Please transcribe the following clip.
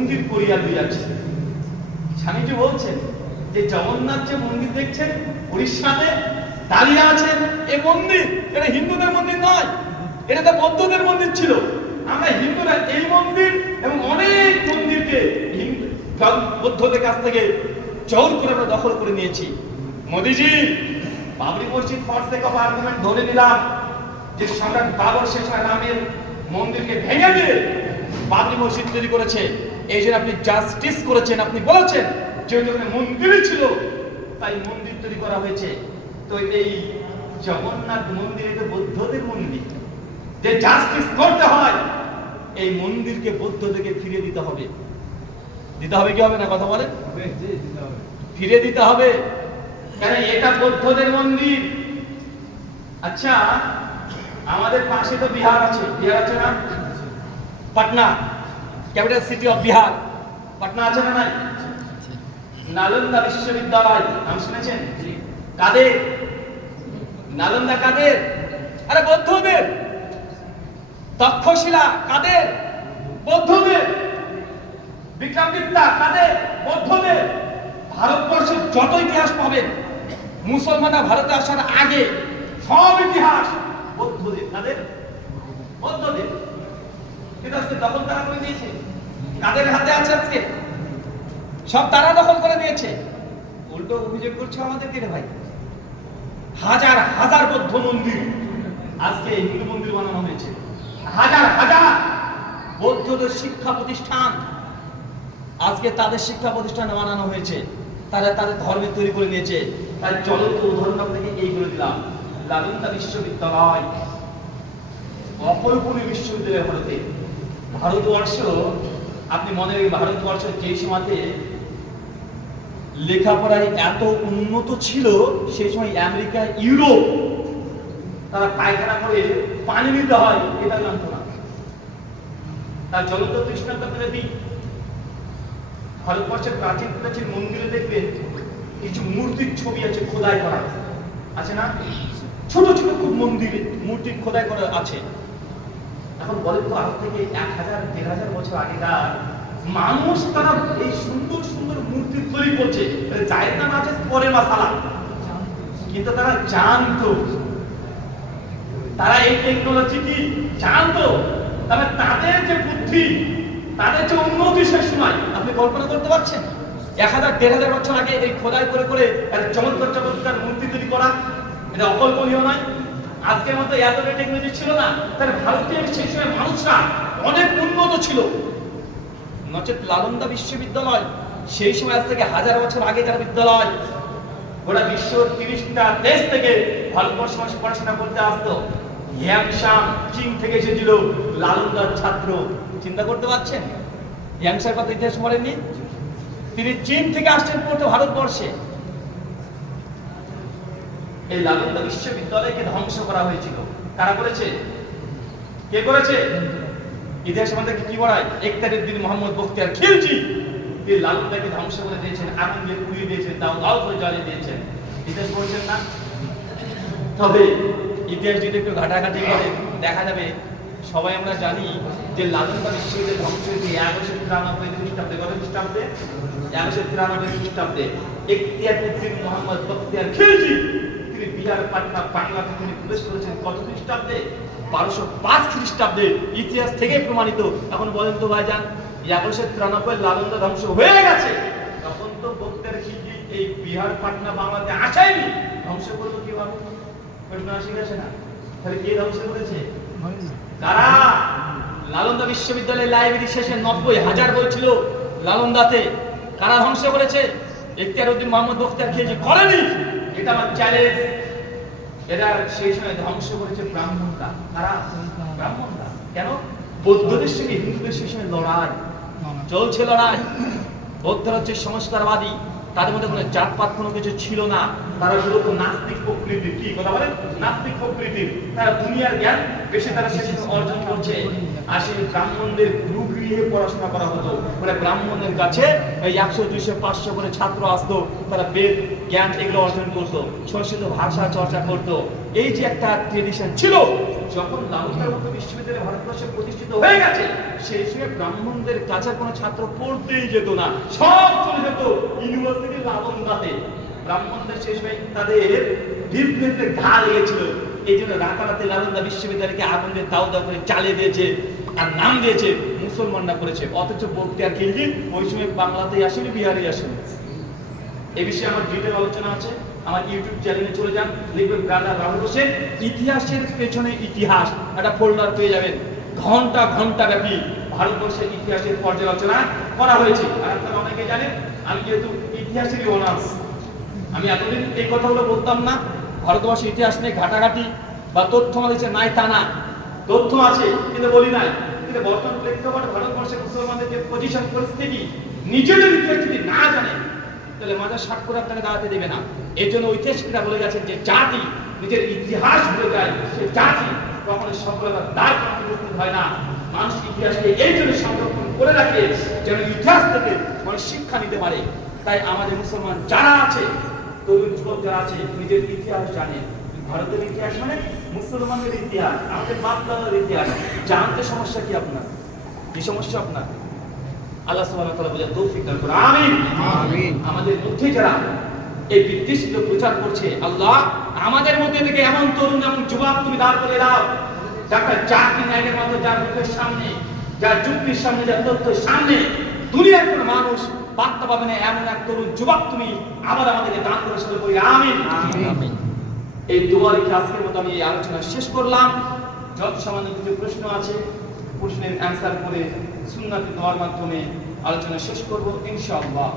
মন্দির করিয়া দিয়াছে স্বামীজি বলছেন যে জগন্নাথ যে মন্দির দেখছেন উড়িষ্যাতে দাঁড়িয়ে আছেন এই মন্দির, এটা হিন্দুদের মন্দির নয়, এটা তো বৌদ্ধদের মন্দির ছিল। আমরা হিন্দুরা এই মন্দির এবং অনেক মন্দিরকে বৌদ্ধদের কাছ থেকে জোর করে আমরা দখল করে নিয়েছি। মোদিজি, বাবরি মসজিদ ফর থেকে আর্গুমেন্ট ধরে নিলাম যে সম্রাট বাবর শেষ রামের মন্দিরকে ভেঙে দিয়ে বাবরি মসজিদ তৈরি করেছে। এই জন্য আপনি জাস্টিস করেছেন আপনি বলেছেন যে ওখানে মন্দিরই ছিল। তাই মন্দির তৈরি করা হয়েছে। তো এই জগন্নাথ মন্দির এটা বৌদ্ধদের মন্দির। যে জাস্টিস করতে হয় এই মন্দিরকে বৌদ্ধ বৌদ্ধদেরকে ফিরিয়ে দিতে হবে। দিতে হবে কি হবে না কথা বলেন? ফিরে দিতে হবে। কেন এটা বৌদ্ধদের মন্দির? আচ্ছা আমাদের পাশে তো বিহার আছে। বিহার আছে না? Patna. Capital city of Bihar. Patna আছে না নাই? নালন্দা বিশ্ববিদ্যালয়, নাম শুনেছেন? কাদের? নালন্দা কাদের? আরে, বৌদ্ধদের। তক্ষশিলা, কাদের? বৌদ্ধদের। বিক্রমবিদ্যা কাদের? বৌদ্ধদের। ভারতবর্ষের যত ইতিহাস পাবেন, মুসলমানরা ভারতে আসার আগে সব ইতিহাস বৌদ্ধদের। কাদের? বৌদ্ধদের। আজকে দখল তারা করে দিয়েছে। কাদের হাতে আছে আজকে। সব তারা দখল করে দিয়েছে। উল্টো অভিযোগ করছে আমাদেরকে রে ভাই। হাজার হাজার বৌদ্ধ মন্দির আজকে হিন্দু মন্দির বানানো হয়েছে। হাজার হাজার বৌদ্ধদের শিক্ষা প্রতিষ্ঠান আজকে তাদের শিক্ষা প্রতিষ্ঠানে বানানো হয়েছে। তারা তাদের ধর্মে তৈরি করে নিয়েছে। তার চলন্ত উদাহরণ আপনাকে এই করে দিলাম। লালন্দা বিশ্ববিদ্যালয় অকল্পনীয় বিশ্ববিদ্যালয় ভারতে ভারতবর্ষ আপনি মনে রাখবেন ভারতবর্ষ যেই সময়তে লেখাপড়ায় এত উন্নত ছিল সেই সময় আমেরিকা, ইউরোপ, তারা পায়খানা করে পানি নিতে হয়, এটা জানতো না। তার জ্বলন্ত দৃষ্টান্ত করে দিই। ভারতবর্ষের প্রাচীন প্রাচীন মন্দিরে দেখবেন কিছু মূর্তির ছবি আছে খোদাই করা আছে না? ছোট ছোট খুব মন্দিরে মূর্তির খোদাই করা আছে। এখন বলেন তো আজ থেকে এক হাজার, দেড় হাজার বছর আগেকার মানুষ তারা এই সুন্দর সুন্দর মূর্তি তৈরি করছে। নাম আছে পরের মাসালা। কিন্তু তারা জানতো। তারা এই টেকনোলজি কি? জানতো। তবে তাদের যে বুদ্ধি, তাদের যে উন্নতি সে সময়, আপনি কল্পনা করতে পারছেন? এক হাজার, দেড় হাজার বছর আগে এই খোদাই করে করে চমৎকার চমৎকার মূর্তি তৈরি করা, এটা অকল্পনীয় নয়। আজকের মতো এতটা টেকনোলজি ছিল না। তাহলে ভারতীয় সেই সময় মানুষরা অনেক উন্নত ছিল। নচেত লালন্দা বিশ্ববিদ্যালয়, সেই সময় আজ থেকে হাজার বছর আগে আগেকার বিদ্যালয়। গোটা বিশ্ব তিরিশটা দেশ থেকে ভারতবর্ষ পড়াশোনা করতে আসতো। ইয়াংশাং চীন থেকে এসেছিল, লালন্দার ছাত্র। চিন্তা করতে পারছেন? ইয়াংশার কথা ইতিহাস পড়েননি? তিনি চীন থেকে আসছেন পড়তে ভারতবর্ষে। এই লালন্দা বিশ্ববিদ্যালয়কে ধ্বংস করা হয়েছিল। কারা করেছে? কে করেছে? ইতিহাস আমাদেরকে কি পড়ায় একতারের দিন মোহাম্মদ বখতিয়ার খিলজি। তিনি লালন্দাকে ধ্বংস করে দিয়েছেন আগুন দিয়ে পুড়িয়ে দিয়েছেন দাও দাও করে জ্বালিয়ে দিয়েছেন। ইতিহাস পড়ছেন না? তবে ইতিহাস যদি একটু ঘাটাঘাটি করে, দেখা যাবে সবাই আমরা জানি যে লালন্দা বিশ্ববিদ্যালয় ধ্বংস হয়েছে এগারোশো তিরানব্বই খ্রিস্টাব্দে, কত খ্রিস্টাব্দে? এগারোশো তিরানব্বই খ্রিস্টাব্দে। এখতিয়ার উদ্দিন মোহাম্মদ বখতিয়ার খিলজি বিহার পাটনা বাংলাতে তিনি প্রবেশ করেছেন কত খ্রিস্টাব্দে? বারোশো পাঁচ খ্রিস্টাব্দে ইতিহাস থেকে প্রমাণিত। এখন বলেন তো ভাইজান এগারোশো তিরানব্বই লালন্দা ধ্বংস হয়ে গেছে। তখন তো বখতিয়ার খিলজি এই বিহার পাটনা বাংলাতে আসায়নি ধ্বংস করল কীভাবে গেছে না? তাহলে কে ধ্বংস করেছে? কারা? লালন্দা বিশ্ববিদ্যালয়ের লাইব্রেরি শেষে নব্বই হাজার বই ছিল লালন্দাতে। কারা ধ্বংস করেছে? ইখতিয়ার উদ্দিন মোহাম্মদ খেয়েছে করেনি। এটা আমার চ্যালেঞ্জ এরা সেই সময় ধ্বংস করেছে ব্রাহ্মণরা। তারা ব্রাহ্মণরা। কেন? বৌদ্ধদের সঙ্গে হিন্দুদের সেই সময় লড়াই। চলছে লড়াই। বৌদ্ধরা হচ্ছে সংস্কারবাদী, তাদের মধ্যে কোনো জাতপাত কোনো কিছু ছিল না। তারা মূলত নাস্তিক প্রকৃতির কি কথা বলেন? নাস্তিক প্রকৃতির তারা দুনিয়ার জ্ঞান বেশি তারা সে অর্জন করছে। আর সেই ব্রাহ্মণদের গ্রুপ গৃহে পড়াশোনা করা হতো। মানে ব্রাহ্মণের কাছে একশো, দুইশো, পাঁচশো করে ছাত্র আসতো। তারা বেদ জ্ঞান এগুলো অর্জন করতো সংস্কৃত ভাষা চর্চা করতো। এই যে একটা ট্রেডিশন ছিল, যখন লালুকার মতো বিশ্ববিদ্যালয় ভারতবর্ষে প্রতিষ্ঠিত হয়ে গেছে, সেই সময় ব্রাহ্মণদের কাছে কোনো ছাত্র পড়তেই যেত না, সব চলে যেত ইউনিভার্সিটি লালন্দাতে ব্রাহ্মণদের সেই সময় তাদের বিজনেসে ঘা লেগেছিল, এই জন্য রাতারাতি লালন্দা বিশ্ববিদ্যালয়কে আগুনের দাও দাও করে চালিয়ে দিয়েছে আর নাম দিয়েছে, মুসলমানরা করেছে। অথচ বক্তিয়ার খিলজি ওই সময় বাংলাতেই আসেনি বিহারে আসেনি। এ বিষয়ে আমার ডিটেল আলোচনা আছে। আমার ইউটিউব চ্যানেলে চলে যান, লিখবেন ব্রাদার রাহুল হোসেন। ইতিহাসের পেছনে ইতিহাস, একটা ফোল্ডার পেয়ে যাবেন। ঘণ্টা ঘণ্টা ব্যাপী ভারতবর্ষের ইতিহাসের পর্যালোচনা করা হয়েছে। আর আপনারা অনেকে জানেন, আমি যেহেতু ইতিহাসেরই অনার্স, আমি এতদিন এই কথাগুলো বলতাম না। ভারতবর্ষের ইতিহাস নিয়ে ঘাটাঘাটি বা তথ্য আমাদের নাই তা না। তথ্য আছে, কিন্তু বলি নাই। কিন্তু বর্তমান প্রেক্ষাপটে ভারতবর্ষের মুসলমানদের যে পজিশন পরিস্থিতি, নিজেদের ইতিহাস যদি না জানে তাহলে মাজার ষাট করে আপনাকে দাঁড়াতে দেবে না। এই জন্য ঐতিহাসিকরা বলে গেছেন যে জাতি নিজের ইতিহাস ভুলে যায়, সে জাতি কখনো সফলতার দায় উপস্থিত হয় না। মানুষ ইতিহাসকে এই জন্য সংরক্ষণ করে রাখে যেন ইতিহাস থেকে মানুষ শিক্ষা নিতে পারে। তাই আমাদের মুসলমান যারা আছে, তরুণ যুবক যারা আছে, নিজের ইতিহাস জানে। ভারতের ইতিহাস মানে মুসলমানদের ইতিহাস আমাদের বাপ দাদার ইতিহাস। জানতে সমস্যা কি আপনার? কি সমস্যা আপনার? আল্লাহ সুবহানাহু ওয়া তাআলা বলে তৌফিক দান করুন। আমিন। আমিন। আমাদের মধ্যে যারা এই বিদ্বেষিত প্রচার করছে আল্লাহ আমাদের মধ্যে থেকে এমন তরুণ এমন যুবক তুমি দাঁড় করে দাও চাকরি ন্যায়ের মতো যার মুখের সামনে যার যুক্তির সামনে যার তথ্যের সামনে দুনিয়ার কোনো মানুষ বার্তা পাবে না এমন এক তরুণ যুবক তুমি আবার আমাদেরকে দান করে শুরু করি আমিন। আমিন। এই দোয়া রেখে আজকের মতো আমি এই আলোচনা শেষ করলাম। যত সামান্য কিছু প্রশ্ন আছে প্রশ্নের অ্যান্সার করে সুন্নাতি দোয়ার মাধ্যমে আলোচনা শেষ করব ইনশাআল্লাহ।